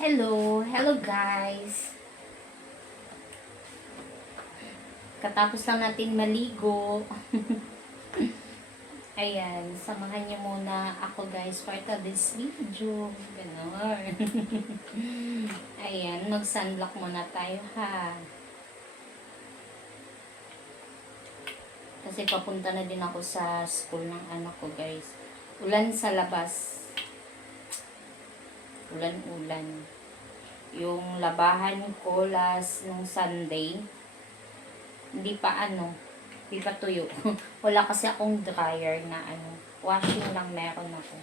Hello guys. Katapos lang natin maligo. Ayan, samahan niyo muna ako guys for this video. Ganon. Ayan, mag-sunblock muna tayo ha. Kasi papunta na din ako sa school ng anak ko guys. Ulan sa labas. Ulan-ulan. Yung labahan ko last nung Sunday, hindi pa tuyo. Wala kasi akong dryer na washing lang meron ako.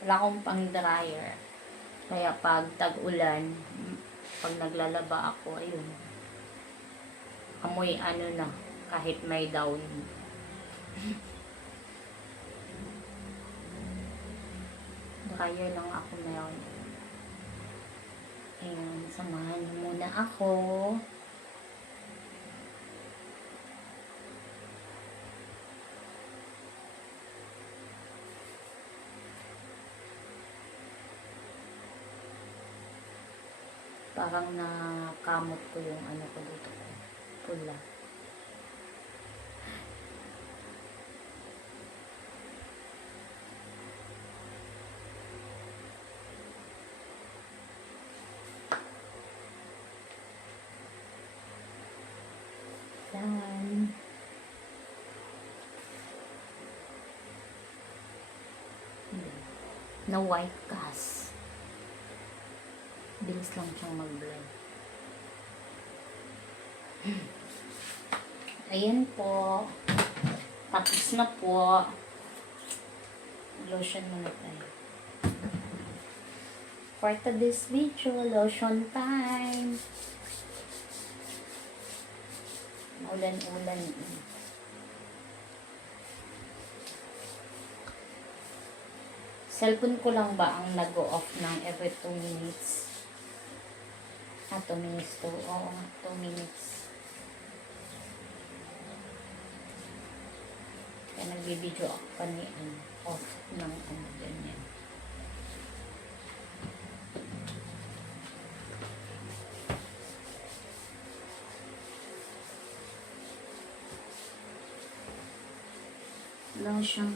Wala akong pang dryer. Kaya pag tag-ulan, pag naglalaba ako, ayun. Amoy na, kahit may down. Dryer lang ako meron. Ayan, samahan niyo muna ako. Parang nakamot ko yung ko dito ko. Pula. Yan. Na white cast. Bilis lang siyang mag-blend. Ayan po. Tapos na po. Lotion muna tayo. For today's video, lotion time. Ulan-ulan. Cellphone ko lang ba ang nag-o-off ng every 2 minutes? 2 minutes to. Oo, 2 minutes. Kaya nagbibideo ako pa ni off ng ganyan. Lotion.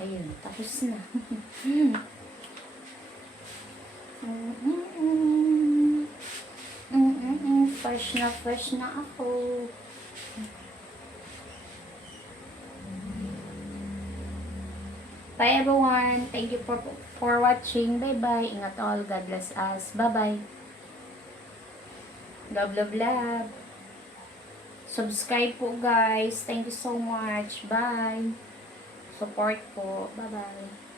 Ayun, tapos na. Fresh na ako. Bye everyone. Thank you for watching. Bye-bye. Ingat all. God bless us. Bye-bye. Love. Subscribe po guys. Thank you so much. Bye. Support po. Bye-bye.